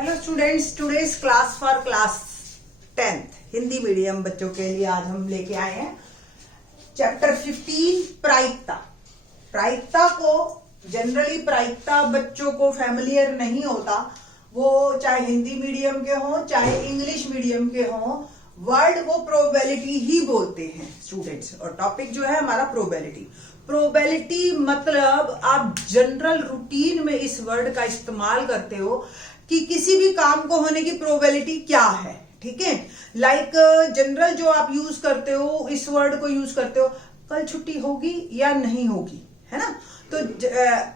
Hello students, today's class for class 10th Hindi medium बच्चों के लिए आज हम लेके आए हैं चैप्टर 15 प्रायिकता। प्रायिकता को जनरली प्रायिकता बच्चों को फैमिलियर नहीं होता, वो चाहे हिंदी मीडियम के हों चाहे इंग्लिश मीडियम के हों, वर्ड वो प्रोबेबिलिटी ही बोलते हैं स्टूडेंट्स। और टॉपिक जो है हमारा प्रोबेबिलिटी। प्रोबेबिलिटी मतलब आप जनरल रूटीन में इस वर्ड का इस्तेमाल करते हो कि किसी भी काम को होने की प्रोबेबिलिटी क्या है। ठीक है, लाइक जनरल जो आप यूज करते हो, इस वर्ड को यूज करते हो, कल छुट्टी होगी या नहीं होगी, है ना। तो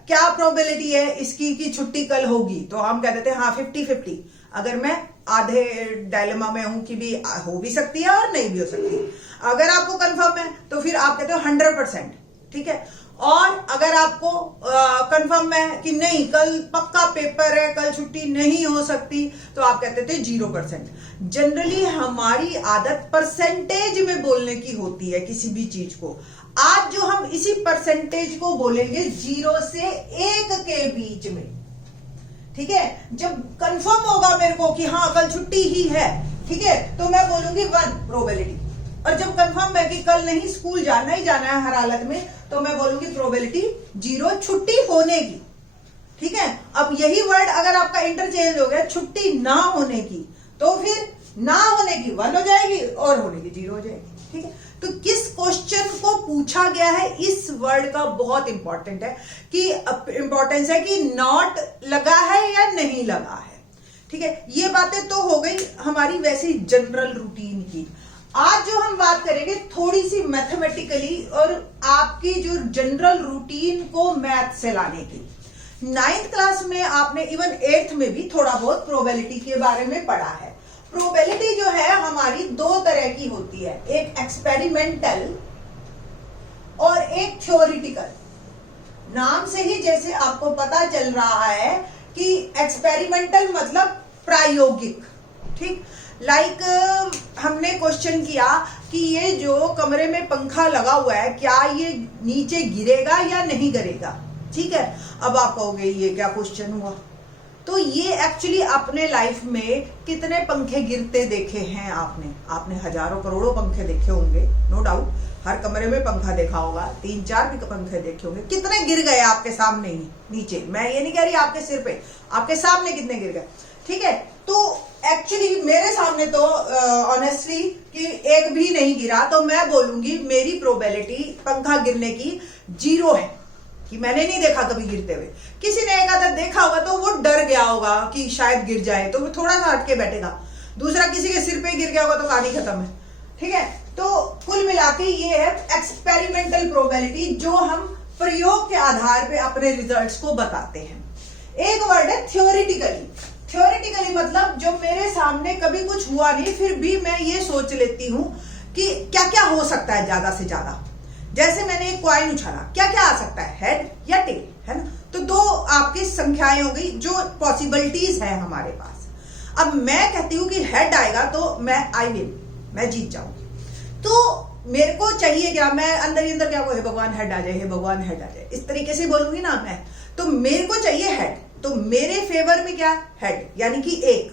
क्या प्रोबेबिलिटी है इसकी कि छुट्टी कल होगी, तो हम कह देते हैं हाँ 50-50। अगर मैं आधे डायलेमा में हूं कि भी हो भी सकती है और नहीं भी हो सकती। अगर आपको कंफर्म है तो फिर आप कहते हो 100%। ठीक है, और अगर आपको कंफर्म है कि नहीं कल पक्का पेपर है, कल छुट्टी नहीं हो सकती, तो आप कहते थे 0%। जनरली हमारी आदत परसेंटेज में बोलने की होती है किसी भी चीज को। आज जो हम इसी परसेंटेज को बोलेंगे 0 से 1 के बीच में। ठीक है, जब कंफर्म होगा मेरे को कि हाँ कल छुट्टी ही है, ठीक है, तो मैं बोलूंगी 1 प्रोबेबिलिटी। और जब कंफर्म है कि कल नहीं स्कूल जाना ही जाना है हर हालत में, तो मैं बोलूंगी प्रोबेबिलिटी 0 छुट्टी होने की। ठीक है, अब यही वर्ड अगर आपका इंटरचेंज हो गया छुट्टी ना होने की, तो फिर ना होने की 1 हो जाएगी और होने की 0 हो जाएगी। ठीक है, तो किस क्वेश्चन को पूछा गया है इस वर्ड का बहुत इंपॉर्टेंट है कि इंपॉर्टेंस है कि नॉट लगा है या नहीं लगा है। ठीक है, ये बातें तो हो गई हमारी वैसी जनरल रूटीन की। आज जो हम बात करेंगे थोड़ी सी मैथमेटिकली और आपकी जो जनरल रूटीन को मैथ से लाने की। 9th क्लास में आपने इवन 8th में भी थोड़ा बहुत प्रोबेबिलिटी के बारे में पढ़ा है। प्रोबेबिलिटी जो है हमारी 2 तरह की होती है, एक एक्सपेरिमेंटल और एक थ्योरिटिकल। नाम से ही जैसे आपको पता चल रहा है कि एक्सपेरिमेंटल मतलब प्रायोगिक। ठीक, लाइक हमने क्वेश्चन किया कि ये जो कमरे में पंखा लगा हुआ है क्या ये नीचे गिरेगा या नहीं गिरेगा। ठीक है, अब आप कहोगे ये क्या क्वेश्चन हुआ। तो ये एक्चुअली अपने लाइफ में कितने पंखे गिरते देखे हैं आपने हजारों करोड़ों पंखे देखे होंगे, नो डाउट। हर कमरे में पंखा देखा होगा, 3-4 भी पंखे देखे होंगे। कितने गिर गए आपके सामने ही नीचे, मैं ये नहीं कह रही आपके सिर पे, आपके सामने कितने गिर गए। ठीक है, तो एक्चुअली मेरे सामने तो ऑनेस्टली कि एक भी नहीं गिरा, तो मैं बोलूंगी मेरी प्रोबेबिलिटी पंखा गिरने की 0 है कि मैंने नहीं देखा कभी गिरते हुए। किसी ने एक आधा देखा होगा तो वो डर गया होगा कि शायद गिर जाए, तो वो थोड़ा सा हटके बैठेगा। दूसरा किसी के सिर पे गिर गया होगा तो कहानी खत्म है। ठीक है, तो कुल मिला के ये है एक्सपेरिमेंटल प्रोबेबिलिटी, जो हम प्रयोग के आधार पे अपने रिजल्ट्स को बताते हैं। एक वर्ड है थ्योरिटिकली। थ्योरिटिकली मतलब जो मेरे सामने कभी कुछ हुआ नहीं, फिर भी मैं ये सोच लेती हूं कि क्या क्या हो सकता है ज्यादा से ज्यादा। जैसे मैंने एक कॉइन उछाला, क्या क्या आ सकता है, हेड या टेल, है ना। तो 2 आपकी संख्याएं हो गई जो पॉसिबिलिटीज है हमारे पास। अब मैं कहती हूं कि हेड आएगा तो मैं जीत जाऊंगी। तो मेरे को चाहिए क्या, मैं अंदर ही अंदर क्या हे भगवान हेड आ जाए, हे भगवान हेड आ जाए, इस तरीके से बोलूंगी ना मैं। तो मेरे को चाहिए हेड, तो मेरे फेवर में क्या हेड, यानी कि 1।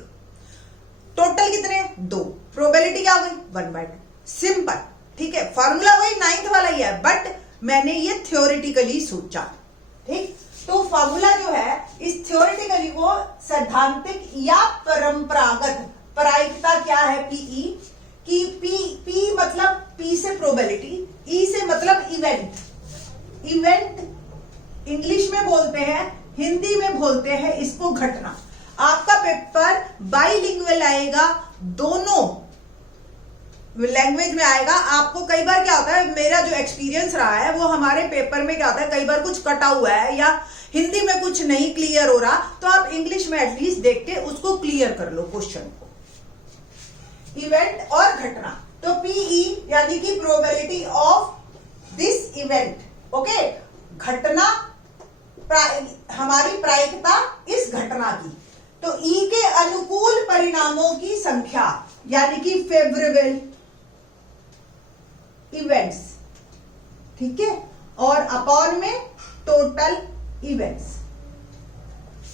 टोटल कितने 2, प्रोबेबिलिटी क्या हो गई 1/2। सिंपल। ठीक है, फॉर्मूला वही 9th वाला ही है, बट मैंने ये थ्योरेटिकली सोचा। ठीक, तो फॉर्मूला जो है इस थ्योरेटिकली को सैद्धांतिक या परंपरागत प्रायिकता क्या है, पीई की पी मतलब पी से प्रोबेबिलिटी, ई से मतलब इवेंट। इवेंट इंग्लिश में बोलते हैं, हिंदी में बोलते हैं इसको घटना। आपका पेपर बाइलिंगुअल आएगा, दोनों लैंग्वेज में आएगा। आपको कई बार क्या होता है, मेरा जो एक्सपीरियंस रहा है वो हमारे पेपर में क्या होता है, कई बार कुछ कटा हुआ है या हिंदी में कुछ नहीं क्लियर हो रहा, तो आप इंग्लिश में एटलीस्ट देख के उसको क्लियर कर लो क्वेश्चन को। इवेंट और घटना, तो पीई यानी कि probability of this event. Okay, घटना हमारी प्रायिकता इस घटना की। तो ई के अनुकूल परिणामों की संख्या यानी कि फेवरेबल इवेंट्स। ठीक है, और अपॉन में टोटल इवेंट्स।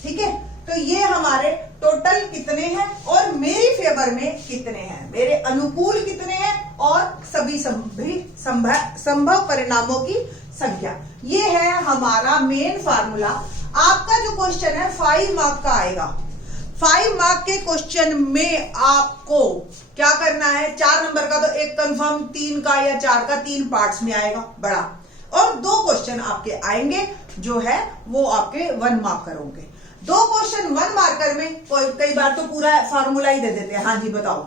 ठीक है, तो ये हमारे टोटल कितने हैं और मेरी फेवर में कितने हैं, मेरे अनुकूल कितने हैं और सभी संभव परिणामों की संख्या। ये है हमारा मेन फार्मूला। आपका जो क्वेश्चन है 5 मार्क का आएगा। 5 मार्क के क्वेश्चन में आपको क्या करना है, 4 नंबर का तो एक कंफर्म, 3 का या 4 का 3 पार्ट्स में आएगा बड़ा, और 2 क्वेश्चन आपके आएंगे जो है वो आपके 1 मार्क करोगे। 2 क्वेश्चन 1 मार्कर में कई बार तो पूरा फार्मूला ही दे देते हैं, हाँ जी बताओ,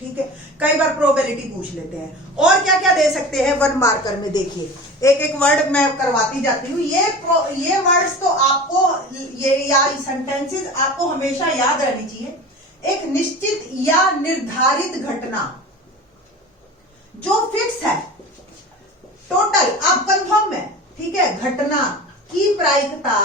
ठीक है, कई बार प्रोबेबिलिटी पूछ लेते हैं। और क्या क्या दे सकते हैं 1 मार्कर में, देखिए एक एक वर्ड मैं करवाती जाती हूँ। ये वर्ड्स तो आपको ये या सेंटेंसेस आपको हमेशा याद रहनी चाहिए। एक निश्चित या निर्धारित घटना जो फिक्स है, टोटल आप कंफर्म है, ठीक है, घटना की प्रायिकता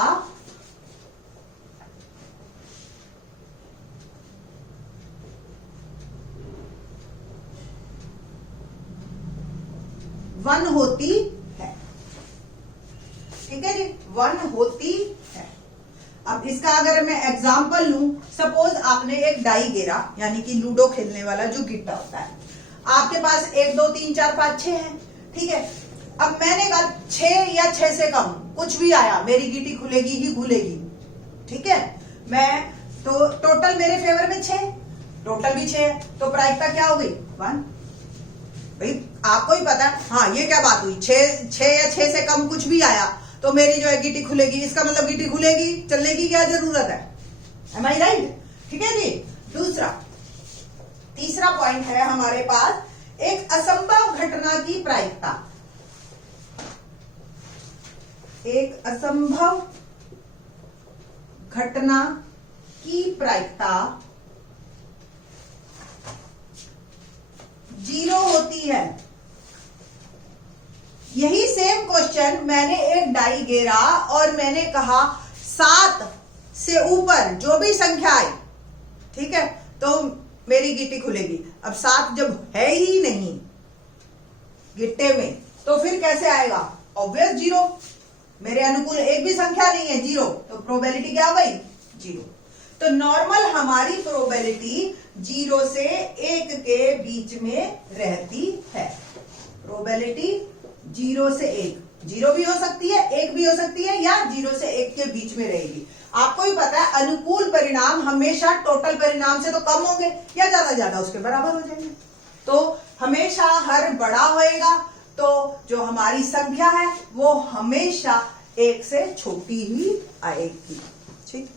वन होती है, ठीक है जी, 1 होती है। अब इसका अगर मैं एग्जांपल लूं, सपोज आपने एक डाई गिरा, यानी कि लूडो खेलने वाला जो गिट्टा होता है, आपके पास 1 2 3 4 5 6 है, ठीक है। अब मैंने कहा 6 या 6 से कम कुछ भी आया, मेरी गिट्टी खुलेगी ही खुलेगी, ठीक है। मैं तो टोटल मेरे फेवर में 6, टोटल भी 6 है, तो प्रायिकता क्या हो गई 1। भाई आपको ही पता है, हाँ ये क्या बात हुई, 6 या 6 से कम कुछ भी आया तो मेरी जो है गिट्टी खुलेगी, इसका मतलब गिट्टी खुलेगी, चलने की क्या जरूरत है, एम आई राइट, ठीक है जी। तीसरा पॉइंट है हमारे पास, एक असंभव घटना की प्रायिकता। एक असंभव घटना की प्रायिकता 0 होती है। यही सेम क्वेश्चन मैंने एक डाई गिरा और मैंने कहा 7 से ऊपर जो भी संख्या आई, ठीक है, तो मेरी गिट्टी खुलेगी। अब 7 जब है ही नहीं गिट्टे में, तो फिर कैसे आएगा, ऑब्वियस 0, मेरे अनुकूल एक भी संख्या नहीं है 0, तो प्रोबेबिलिटी क्या हो गई 0। तो नॉर्मल हमारी प्रोबेबिलिटी 0 से 1 के बीच में रहती है। प्रोबेबिलिटी 0 से 1, 0 भी हो सकती है, 1 भी हो सकती है, या 0 से 1 के बीच में रहेगी। आपको ही पता है अनुकूल परिणाम हमेशा टोटल परिणाम से तो कम होंगे या ज्यादा उसके बराबर हो जाएंगे। तो हमेशा हर बड़ा होएगा, तो जो हमारी संख्या है वो हमेशा 1 से छोटी ही आएगी, ठीक।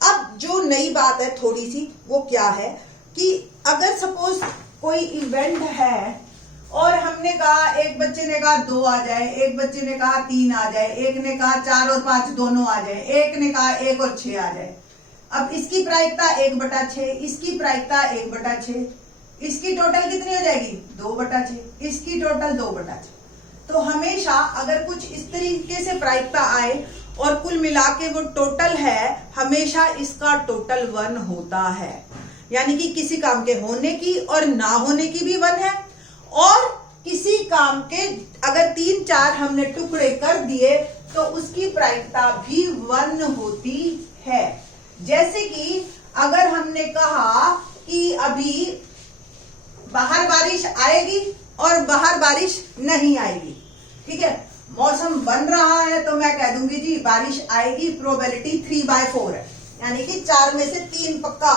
अब जो नई बात है थोड़ी सी, वो क्या है कि अगर सपोज कोई इवेंट है और हमने कहा, एक बच्चे ने कहा 2 आ जाए, एक बच्चे ने कहा 3 आ जाए, एक ने कहा 4 और 5 दोनों आ जाए, एक ने कहा 1 और 6 आ जाए। अब इसकी प्रायिकता 1/6, इसकी प्रायिकता 1/6, इसकी टोटल कितनी हो जाएगी 2/6, इसकी टोटल 2/6। तो हमेशा अगर कुछ इस तरीके से प्रायिकता आए और कुल मिला के वो टोटल है, हमेशा इसका टोटल 1 होता है। यानी कि किसी काम के होने की और ना होने की भी 1 है, और किसी काम के अगर 3 4 हमने टुकड़े कर दिए तो उसकी प्रायिकता भी 1 होती है। जैसे कि अगर हमने कहा कि अभी बाहर बारिश आएगी और बाहर बारिश नहीं आएगी, ठीक है, मौसम बन रहा है, तो मैं कह दूंगी जी बारिश आएगी, प्रोबेबिलिटी 3/4 है, यानी कि 4 में से 3 पक्का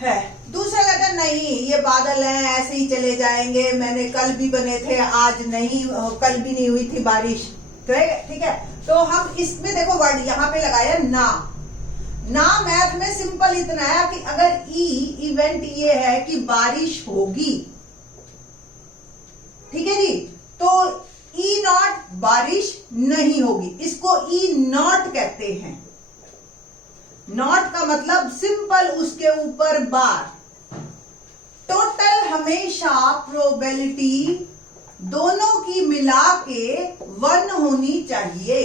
है। दूसरा कहता है नहीं ये बादल हैं, ऐसे ही चले जाएंगे, मैंने कल भी बने थे, आज नहीं, कल भी नहीं हुई थी बारिश, ठीक है। तो हम इसमें देखो वर्ड यहाँ पे लगाया ना मैथ में सिंपल इतना है कि अगर इवेंट ये है कि बारिश होगी, ठीक है जी, तो E0 बारिश नहीं होगी, इसको E0 कहते हैं। नॉट का मतलब सिंपल उसके ऊपर बार। टोटल हमेशा प्रोबेबिलिटी दोनों की मिला के 1 होनी चाहिए,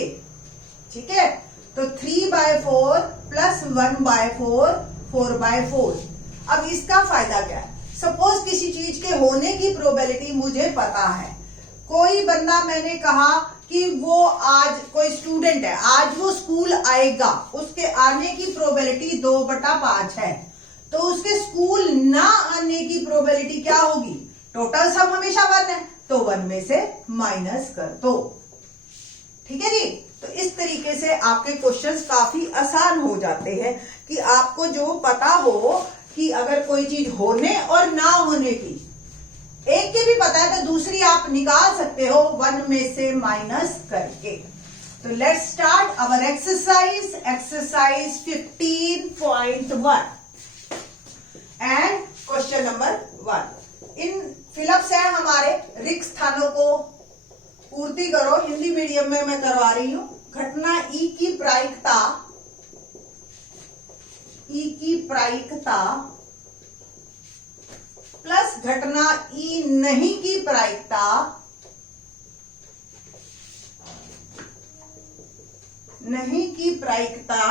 ठीक है। तो 3/4 प्लस 1/4 4/4। अब इसका फायदा क्या है, सपोज किसी चीज के होने की प्रोबेबिलिटी मुझे पता है, कोई बंदा मैंने कहा कि वो आज कोई स्टूडेंट है, आज वो स्कूल आएगा, उसके आने की प्रोबेबिलिटी 2/5 है, तो उसके स्कूल ना आने की प्रोबेबिलिटी क्या होगी? टोटल सम हमेशा 1 है, तो 1 में से माइनस कर दो। ठीक है जी। तो इस तरीके से आपके क्वेश्चंस काफी आसान हो जाते हैं कि आपको जो पता हो कि अगर कोई चीज होने और ना होने की एक के भी पता है तो दूसरी आप निकाल सकते हो 1 में से माइनस करके। तो let's start our exercise 15.1 and question number 1। In fill ups है हमारे, रिक्त स्थानों को पूर्ति करो। हिंदी मीडियम में मैं करवा रही हूं। घटना ई की प्रायिकता प्लस घटना ई नहीं की प्रायिकता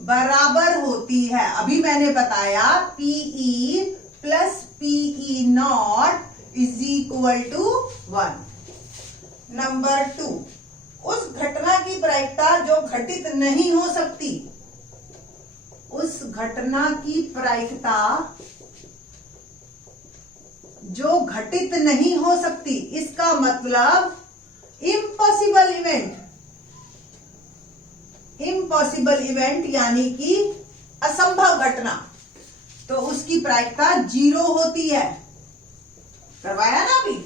बराबर होती है। अभी मैंने बताया PE plus PE not is equal to 1। Number 2, उस घटना की प्रायिकता जो घटित नहीं हो सकती, उस घटना की प्रायिकता जो घटित नहीं हो सकती, इसका मतलब इम्पॉसिबल इवेंट यानी कि असंभव घटना, तो उसकी प्रायिकता 0 होती है। करवाया ना अभी,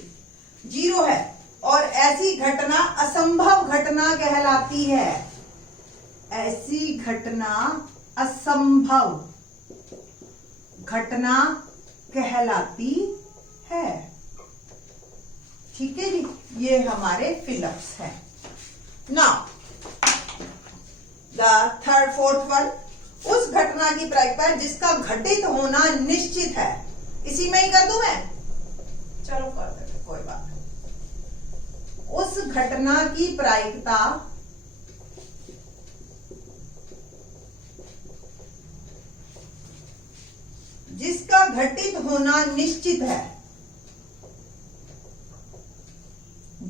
0 है। और ऐसी घटना असंभव घटना कहलाती है। ऐसी घटना असंभव घटना कहलाती है। ठीक है जी, ये हमारे फिलअप्स है। Now the third fourth one, उस घटना की प्रायिकता जिसका घटित होना निश्चित है। इसी में ही कर दूं मैं, चलो कर देते, कोई बात नहीं। उस घटना की प्रायिकता जिसका घटित होना निश्चित है,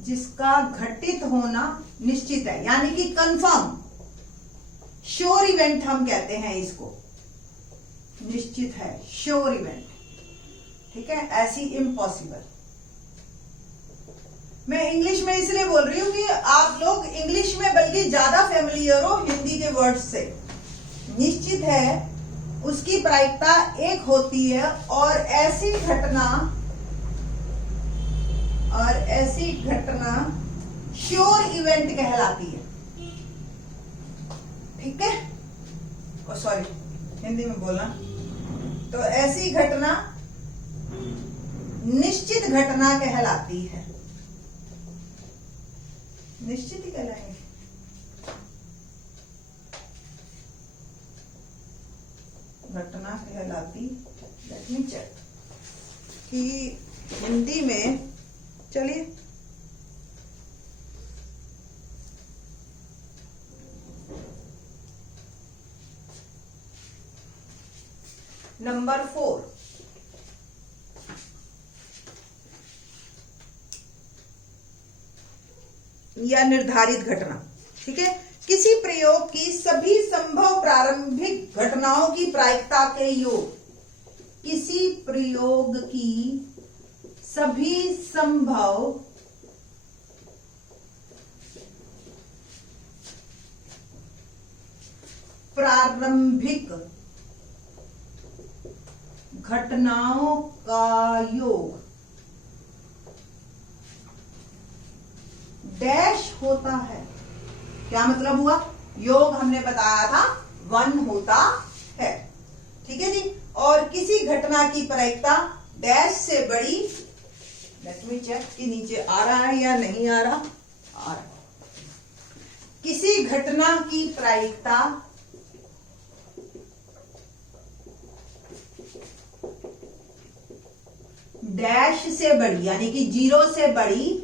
जिसका घटित होना निश्चित है यानी कि कंफर्म, श्योर इवेंट हम कहते हैं इसको, निश्चित है, श्योर इवेंट। ठीक है, ऐसी इम्पॉसिबल। मैं इंग्लिश में इसलिए बोल रही हूं कि आप लोग इंग्लिश में बल्कि ज्यादा फेमिलियर हो हिंदी के वर्ड से। निश्चित है, उसकी प्रायिकता 1 होती है और ऐसी घटना श्योर इवेंट कहलाती है। ठीक है, सॉरी हिंदी में बोलना, तो ऐसी घटना निश्चित घटना कहलाती है। निश्चित ही कहलाएंगे। घटना कहलाती, लेट मी चेक कि हिंदी में, चलिए नंबर 4, या निर्धारित घटना। ठीक है, किसी प्रयोग की सभी संभव प्रारंभिक घटनाओं की प्रायिकता के योग, किसी प्रयोग की सभी संभव प्रारंभिक घटनाओं का योग डैश होता है। क्या मतलब हुआ? योग हमने बताया था 1 होता है। ठीक है जी। और किसी घटना की प्रायिकता डैश से बड़ी, लेट मी चेक कि नीचे आ रहा है या नहीं आ रहा। आ रहा। किसी घटना की प्रायिकता डैश से बड़ी यानी कि 0 से बड़ी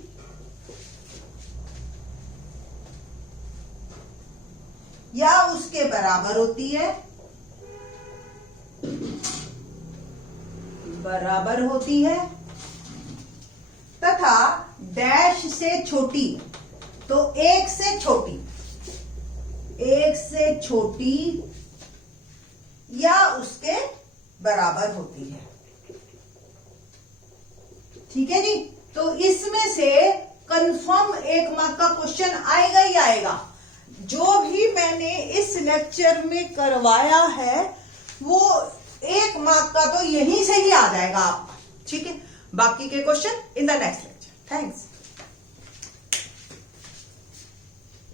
या उसके बराबर होती है, तथा डैश से छोटी तो एक से छोटी, एक से छोटी या उसके बराबर होती है। ठीक है जी। तो इसमें से कंफर्म 1 मार्क का क्वेश्चन आएगा ही आएगा। जो भी मैंने इस लेक्चर में करवाया है वो 1 मार्क का तो यहीं से ही आ जाएगा आपका। ठीक है, बाकी के question in the next lecture. Thanks.